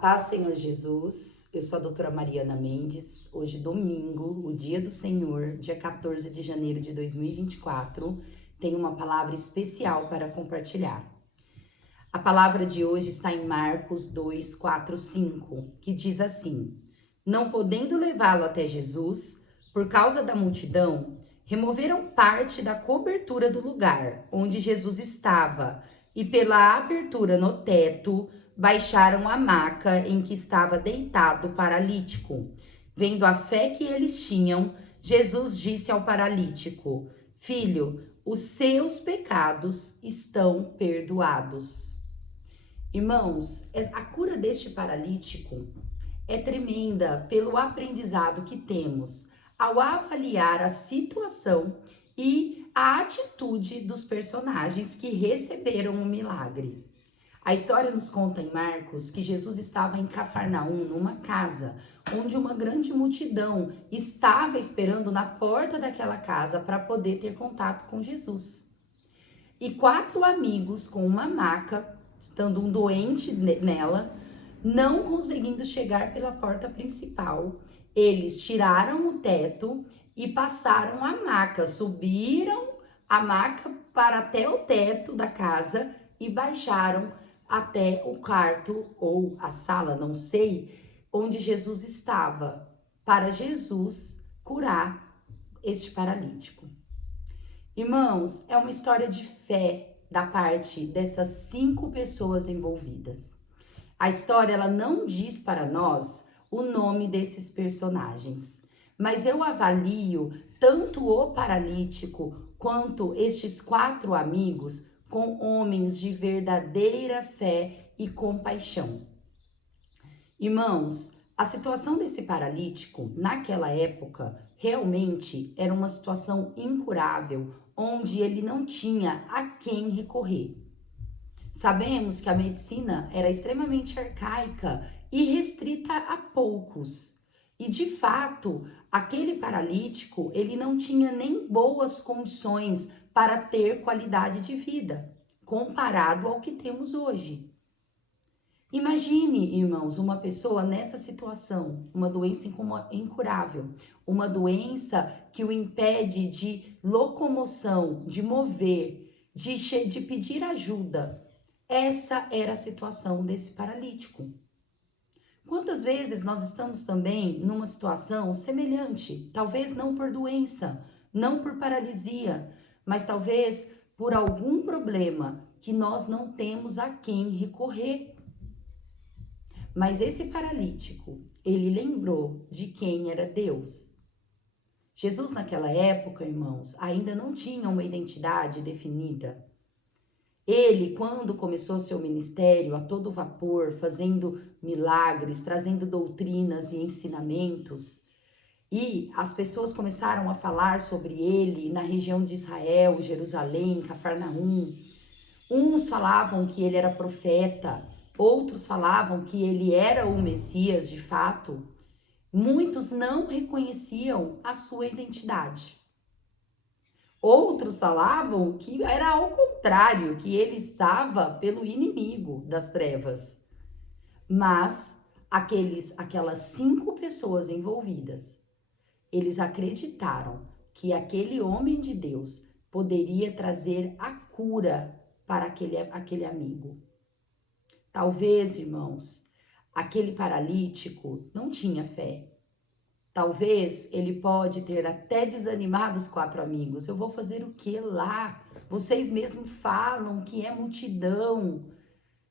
Paz do Senhor Jesus, eu sou a doutora Mariana Mendes. Hoje, domingo, o dia do Senhor, dia 14 de janeiro de 2024, tenho uma palavra especial para compartilhar. A palavra de hoje está em Marcos 2, 4, 5, que diz assim: Não podendo levá-lo até Jesus, por causa da multidão, removeram parte da cobertura do lugar onde Jesus estava e pela abertura no teto, baixaram a maca em que estava deitado o paralítico. Vendo a fé que eles tinham, Jesus disse ao paralítico: Filho, os seus pecados estão perdoados. Irmãos, a cura deste paralítico é tremenda pelo aprendizado que temos ao avaliar a situação e a atitude dos personagens que receberam o milagre. A história nos conta em Marcos que Jesus estava em Cafarnaum, numa casa, onde uma grande multidão estava esperando na porta daquela casa para poder ter contato com Jesus. E 4 amigos com uma maca, estando um doente nela, não conseguindo chegar pela porta principal, eles tiraram o teto e passaram a maca, subiram a maca para até o teto da casa e baixaram até o quarto ou a sala, não sei, onde Jesus estava, para Jesus curar este paralítico. Irmãos, é uma história de fé da parte dessas 5 pessoas envolvidas. A história, ela não diz para nós o nome desses personagens, mas eu avalio tanto o paralítico quanto estes 4 amigos com homens de verdadeira fé e compaixão. Irmãos, a situação desse paralítico naquela época realmente era uma situação incurável, onde ele não tinha a quem recorrer. Sabemos que a medicina era extremamente arcaica e restrita a poucos. E de fato, aquele paralítico, ele não tinha nem boas condições para ter qualidade de vida, comparado ao que temos hoje. Imagine, irmãos, uma pessoa nessa situação, uma doença incurável, uma doença que o impede de locomoção, de mover, de pedir ajuda. Essa era a situação desse paralítico. Quantas vezes nós estamos também numa situação semelhante, talvez não por doença, não por paralisia, mas talvez por algum problema que nós não temos a quem recorrer. Mas esse paralítico, ele lembrou de quem era Deus. Jesus naquela época, irmãos, ainda não tinha uma identidade definida. Ele, quando começou seu ministério a todo vapor, fazendo milagres, trazendo doutrinas e ensinamentos, e as pessoas começaram a falar sobre ele na região de Israel, Jerusalém, Cafarnaum. Uns falavam que ele era profeta, outros falavam que ele era o Messias de fato. Muitos não reconheciam a sua identidade. Outros falavam que era ao contrário, que ele estava pelo inimigo das trevas. Mas aquelas 5 pessoas envolvidas, eles acreditaram que aquele homem de Deus poderia trazer a cura para aquele amigo. Talvez, irmãos, aquele paralítico não tinha fé. Talvez ele pode ter até desanimado os 4 amigos. Eu vou fazer o que lá? Vocês mesmos falam que é multidão,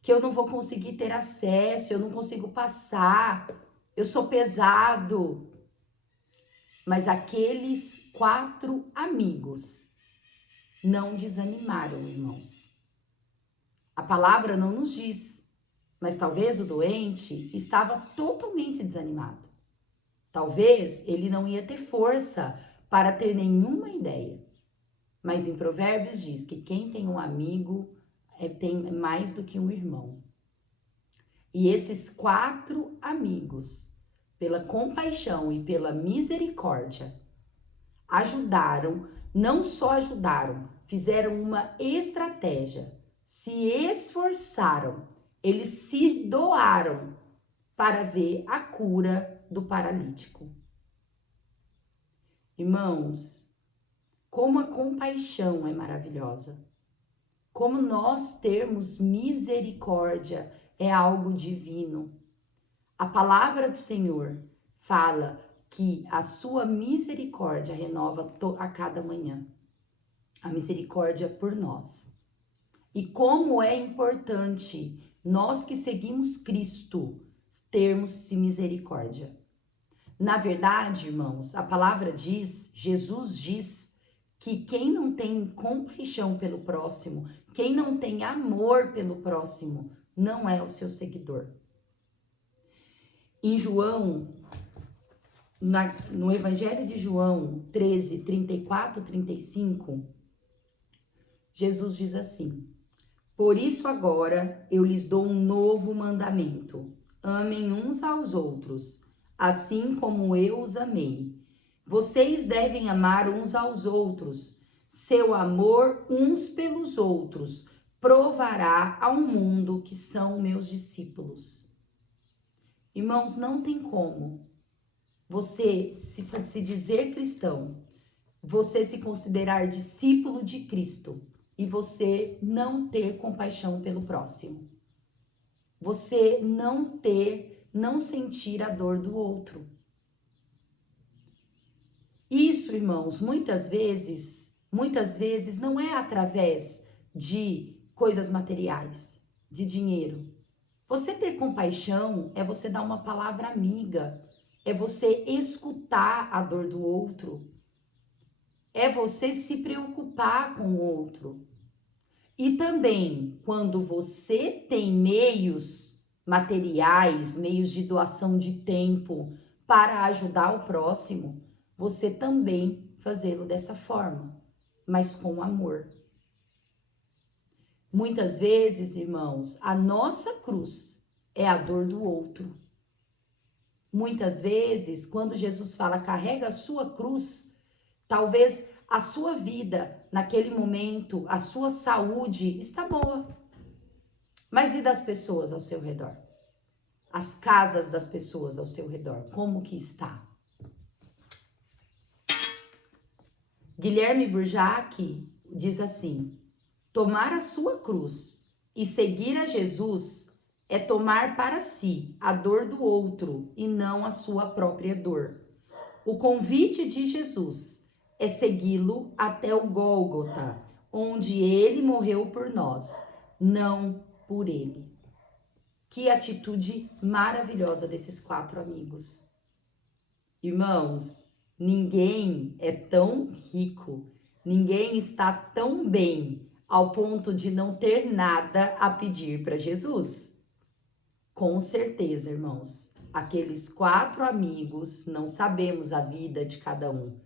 que eu não vou conseguir ter acesso, eu não consigo passar, eu sou pesado. Mas aqueles 4 amigos não desanimaram, irmãos. A palavra não nos diz, mas talvez o doente estava totalmente desanimado. Talvez ele não ia ter força para ter nenhuma ideia. Mas em Provérbios diz que quem tem um amigo tem mais do que um irmão. E esses 4 amigos, pela compaixão e pela misericórdia, ajudaram, não só ajudaram, fizeram uma estratégia, se esforçaram, eles se doaram para ver a cura do paralítico. Irmãos, como a compaixão é maravilhosa. Como nós termos misericórdia é algo divino. A palavra do Senhor fala que a sua misericórdia renova a cada manhã. A misericórdia por nós. E como é importante nós que seguimos Cristo termos misericórdia. Na verdade, irmãos, a palavra diz, Jesus diz, que quem não tem compaixão pelo próximo, quem não tem amor pelo próximo, não é o seu seguidor. Em João, no Evangelho de João 13, 34, 35, Jesus diz assim: por isso agora eu lhes dou um novo mandamento. Amem uns aos outros, assim como eu os amei. Vocês devem amar uns aos outros. Seu amor uns pelos outros provará ao mundo que são meus discípulos. Irmãos, não tem como você se dizer cristão, você se considerar discípulo de Cristo e você não ter compaixão pelo próximo. Você não sentir a dor do outro. Isso, irmãos, muitas vezes não é através de coisas materiais, de dinheiro. Você ter compaixão é você dar uma palavra amiga, é você escutar a dor do outro, é você se preocupar com o outro. E também, quando você tem meios materiais, meios de doação de tempo para ajudar o próximo, você também fazê-lo dessa forma, mas com amor. Muitas vezes, irmãos, a nossa cruz é a dor do outro. Muitas vezes, quando Jesus fala, carrega a sua cruz, talvez a sua vida, naquele momento, a sua saúde está boa. Mas e das pessoas ao seu redor? As casas das pessoas ao seu redor, como que está? Guilherme Burjac diz assim: tomar a sua cruz e seguir a Jesus é tomar para si a dor do outro e não a sua própria dor. O convite de Jesus é segui-lo até o Gólgota, onde ele morreu por nós, não por ele. Que atitude maravilhosa desses 4 amigos. Irmãos, ninguém é tão rico, ninguém está tão bem ao ponto de não ter nada a pedir para Jesus. Com certeza, irmãos, aqueles 4 amigos, não sabemos a vida de cada um,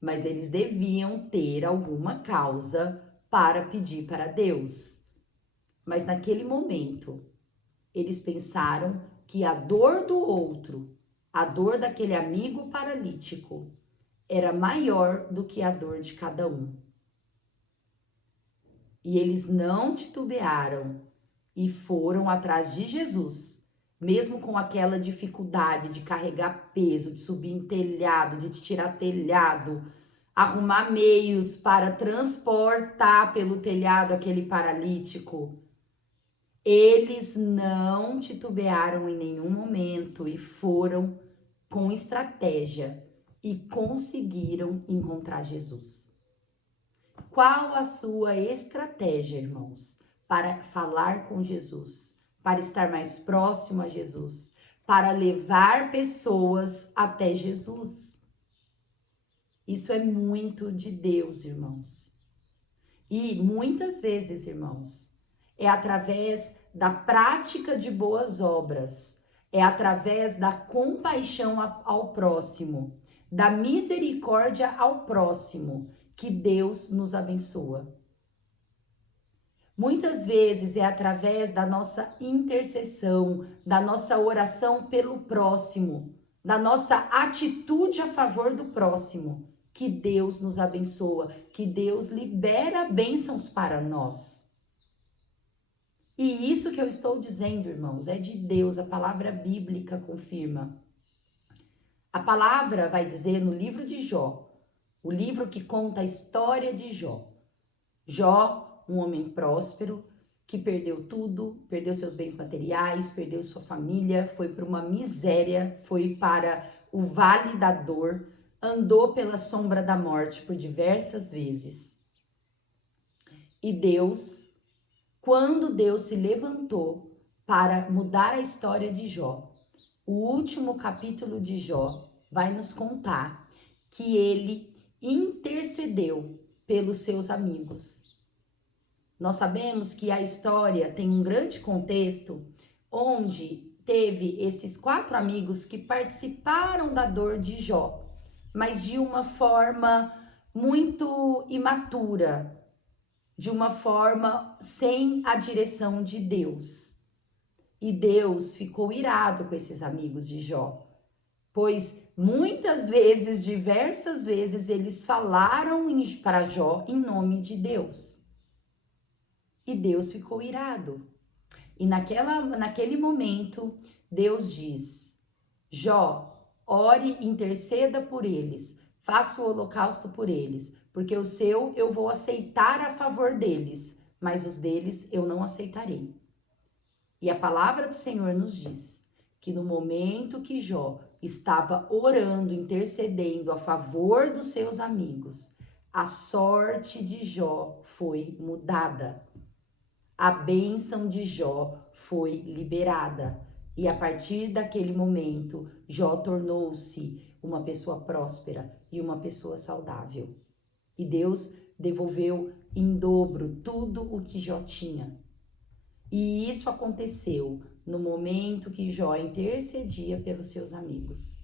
mas eles deviam ter alguma causa para pedir para Deus. Mas naquele momento, eles pensaram que a dor do outro, a dor daquele amigo paralítico, era maior do que a dor de cada um. E eles não titubearam e foram atrás de Jesus, mesmo com aquela dificuldade de carregar peso, de subir em telhado, de tirar telhado, arrumar meios para transportar pelo telhado aquele paralítico. Eles não titubearam em nenhum momento e foram com estratégia e conseguiram encontrar Jesus. Qual a sua estratégia, irmãos, para falar com Jesus, para estar mais próximo a Jesus, para levar pessoas até Jesus? Isso é muito de Deus, irmãos. E muitas vezes, irmãos, é através da prática de boas obras, é através da compaixão ao próximo, da misericórdia ao próximo, que Deus nos abençoa. Muitas vezes é através da nossa intercessão, da nossa oração pelo próximo, da nossa atitude a favor do próximo, que Deus nos abençoa, que Deus libera bênçãos para nós. E isso que eu estou dizendo, irmãos, é de Deus, a palavra bíblica confirma. A palavra vai dizer no livro de Jó, o livro que conta a história de Jó. Jó, um homem próspero, que perdeu tudo, perdeu seus bens materiais, perdeu sua família, foi para uma miséria, foi para o vale da dor, andou pela sombra da morte por diversas vezes. E Deus, quando Deus se levantou para mudar a história de Jó, o último capítulo de Jó vai nos contar que ele intercedeu pelos seus amigos. Nós sabemos que a história tem um grande contexto onde teve esses 4 amigos que participaram da dor de Jó, mas de uma forma muito imatura, de uma forma sem a direção de Deus. E Deus ficou irado com esses amigos de Jó, pois muitas vezes, diversas vezes, eles falaram para Jó em nome de Deus. E Deus ficou irado. E naquele momento, Deus diz: Jó, ore, interceda por eles, faça o holocausto por eles, porque o seu eu vou aceitar a favor deles, mas os deles eu não aceitarei. E a palavra do Senhor nos diz que no momento que Jó estava orando, intercedendo a favor dos seus amigos, a sorte de Jó foi mudada. A bênção de Jó foi liberada. E a partir daquele momento, Jó tornou-se uma pessoa próspera e uma pessoa saudável. E Deus devolveu em dobro tudo o que Jó tinha. E isso aconteceu no momento que Jó intercedia pelos seus amigos.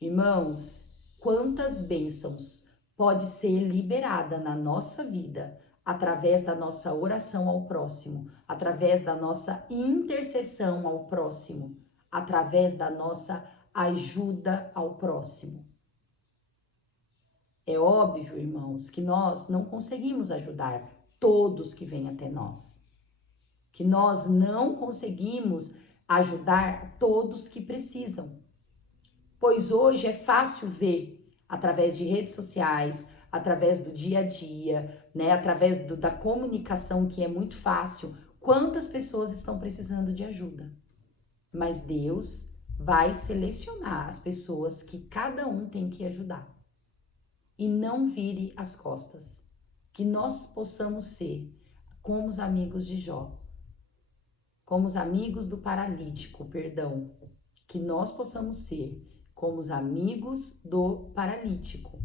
Irmãos, quantas bênçãos pode ser liberada na nossa vida através da nossa oração ao próximo, através da nossa intercessão ao próximo, através da nossa ajuda ao próximo. É óbvio, irmãos, que nós não conseguimos ajudar todos que vêm até nós, que nós não conseguimos ajudar todos que precisam, pois hoje é fácil ver através de redes sociais, através do dia a dia, né, através da comunicação, que é muito fácil, quantas pessoas estão precisando de ajuda. Mas Deus vai selecionar as pessoas que cada um tem que ajudar. E não vire as costas. Que nós possamos ser como os amigos de Jó, como os amigos do paralítico, perdão. Que nós possamos ser como os amigos do paralítico.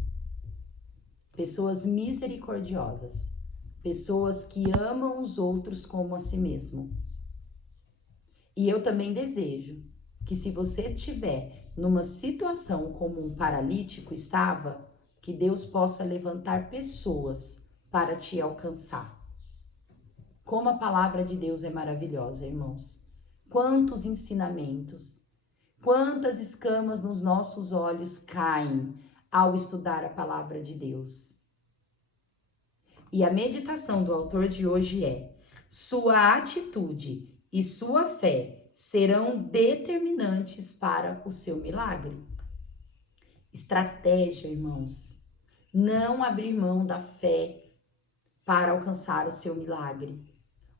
Pessoas misericordiosas, pessoas que amam os outros como a si mesmo. E eu também desejo que, se você estiver numa situação como um paralítico estava, que Deus possa levantar pessoas para te alcançar. Como a palavra de Deus é maravilhosa, irmãos. Quantos ensinamentos, quantas escamas nos nossos olhos caem ao estudar a palavra de Deus. E a meditação do autor de hoje é: sua atitude e sua fé serão determinantes para o seu milagre. Estratégia, irmãos. Não abrir mão da fé para alcançar o seu milagre.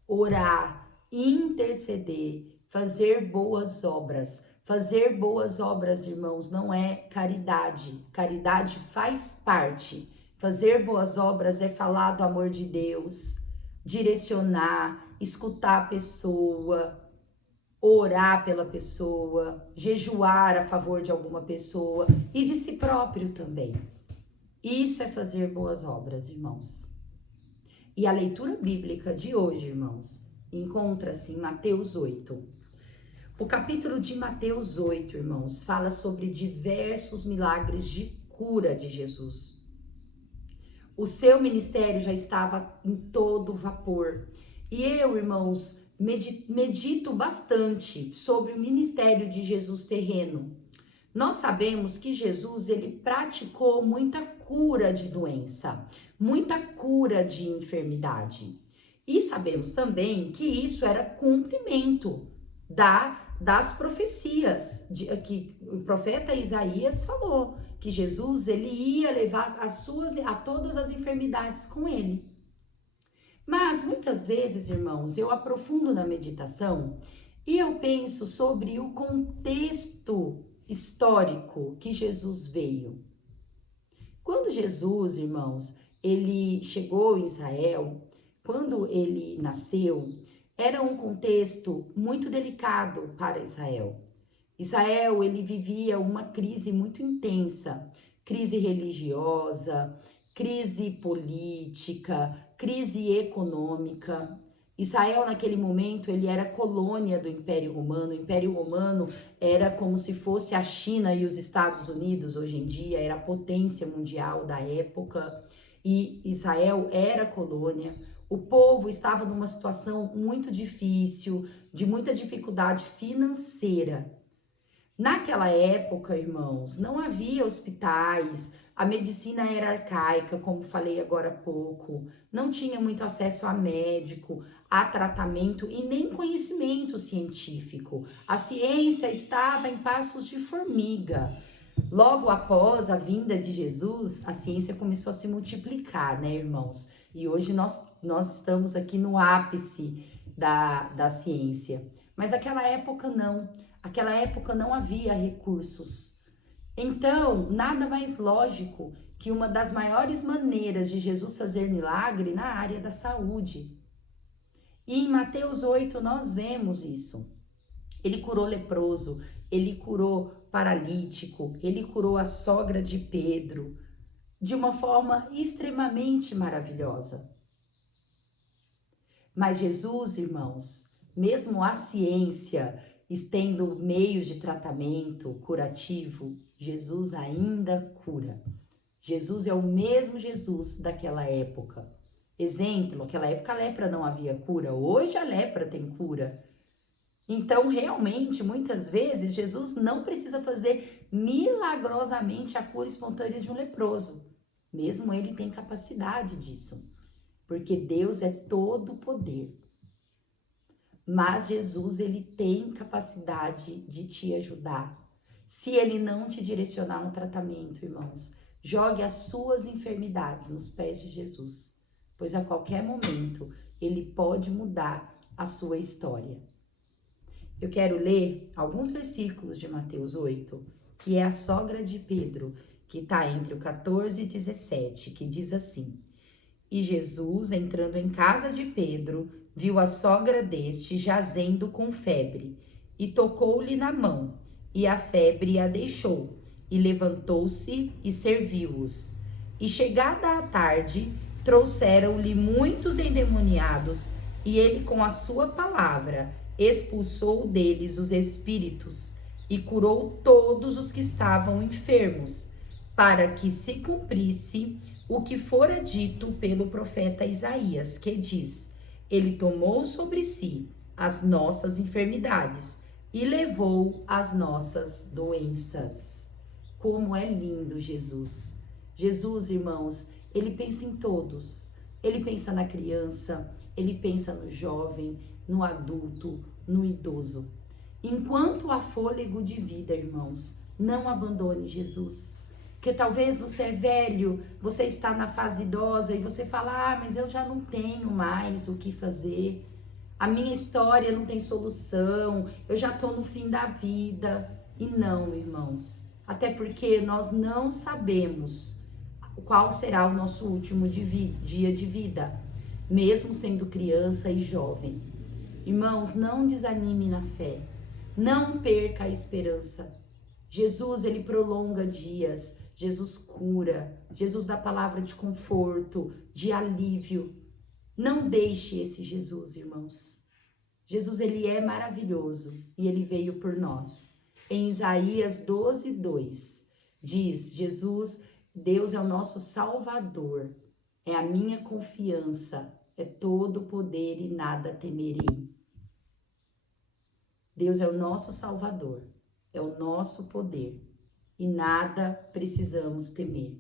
Orar, interceder, fazer boas obras. Fazer boas obras, irmãos, não é caridade. Caridade faz parte. Fazer boas obras é falar do amor de Deus, direcionar, escutar a pessoa, orar pela pessoa, jejuar a favor de alguma pessoa e de si próprio também. Isso é fazer boas obras, irmãos. E a leitura bíblica de hoje, irmãos, encontra-se em Mateus 8. O capítulo de Mateus 8, irmãos, fala sobre diversos milagres de cura de Jesus. O seu ministério já estava em todo vapor. E eu, irmãos, medito bastante sobre o ministério de Jesus terreno. Nós sabemos que Jesus, ele praticou muita cura de doença, muita cura de enfermidade. E sabemos também que isso era cumprimento das profecias, que o profeta Isaías falou, que Jesus ele ia levar a todas as enfermidades com ele. Mas muitas vezes, irmãos, eu aprofundo na meditação e eu penso sobre o contexto histórico que Jesus veio. Quando Jesus, irmãos, ele chegou em Israel, quando ele nasceu, era um contexto muito delicado para Israel. Israel, ele vivia uma crise muito intensa, crise religiosa, crise política, crise econômica. Israel, naquele momento, ele era colônia do Império Romano. O Império Romano era como se fosse a China e os Estados Unidos hoje em dia, era a potência mundial da época, e Israel era colônia. O povo estava numa situação muito difícil, de muita dificuldade financeira. Naquela época, irmãos, não havia hospitais, a medicina era arcaica, como falei agora há pouco, não tinha muito acesso a médico, a tratamento e nem conhecimento científico. A ciência estava em passos de formiga. Logo após a vinda de Jesus, a ciência começou a se multiplicar, né, irmãos? E hoje nós estamos aqui no ápice da ciência. Mas naquela época não. Naquela época não havia recursos. Então, nada mais lógico que uma das maiores maneiras de Jesus fazer milagre na área da saúde. E em Mateus 8 nós vemos isso. Ele curou leproso, ele curou paralítico, ele curou a sogra de Pedro de uma forma extremamente maravilhosa. Mas Jesus, irmãos, mesmo a ciência tendo meios de tratamento curativo, Jesus ainda cura. Jesus é o mesmo Jesus daquela época. Exemplo, naquela época a lepra não havia cura, hoje a lepra tem cura. Então, realmente, muitas vezes, Jesus não precisa fazer milagrosamente a cura espontânea de um leproso. Mesmo ele tem capacidade disso, porque Deus é todo poder. Mas Jesus, ele tem capacidade de te ajudar. Se ele não te direcionar um tratamento, irmãos, jogue as suas enfermidades nos pés de Jesus, pois a qualquer momento ele pode mudar a sua história. Eu quero ler alguns versículos de Mateus 8, que é a sogra de Pedro, que está entre o 14 e 17, que diz assim: E Jesus, entrando em casa de Pedro, viu a sogra deste jazendo com febre, e tocou-lhe na mão, e a febre a deixou, e levantou-se e serviu-os. E chegada a tarde, trouxeram-lhe muitos endemoniados, e ele com a sua palavra expulsou deles os espíritos, e curou todos os que estavam enfermos, para que se cumprisse o que fora dito pelo profeta Isaías, que diz: Ele tomou sobre si as nossas enfermidades e levou as nossas doenças. Como é lindo Jesus! Jesus, irmãos, ele pensa em todos. Ele pensa na criança, ele pensa no jovem, no adulto, no idoso. Enquanto há fôlego de vida, irmãos, não abandone Jesus. Porque talvez você é velho, você está na fase idosa e você fala: mas eu já não tenho mais o que fazer. A minha história não tem solução, eu já estou no fim da vida. E não, irmãos, até porque nós não sabemos qual será o nosso último dia de vida, mesmo sendo criança e jovem. Irmãos, não desanime na fé, não perca a esperança. Jesus, ele prolonga dias, Jesus cura, Jesus dá palavra de conforto, de alívio. Não deixe esse Jesus, irmãos. Jesus, ele é maravilhoso e ele veio por nós. Em Isaías 12:2, diz: Jesus, Deus é o nosso Salvador, é a minha confiança, é todo poder e nada temerei. Deus é o nosso Salvador, é o nosso poder e nada precisamos temer.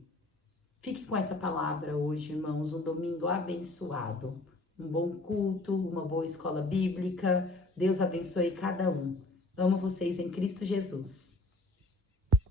Fique com essa palavra hoje, irmãos, um domingo abençoado. um bom culto, uma boa escola bíblica. Deus abençoe cada um. Amo vocês em Cristo Jesus.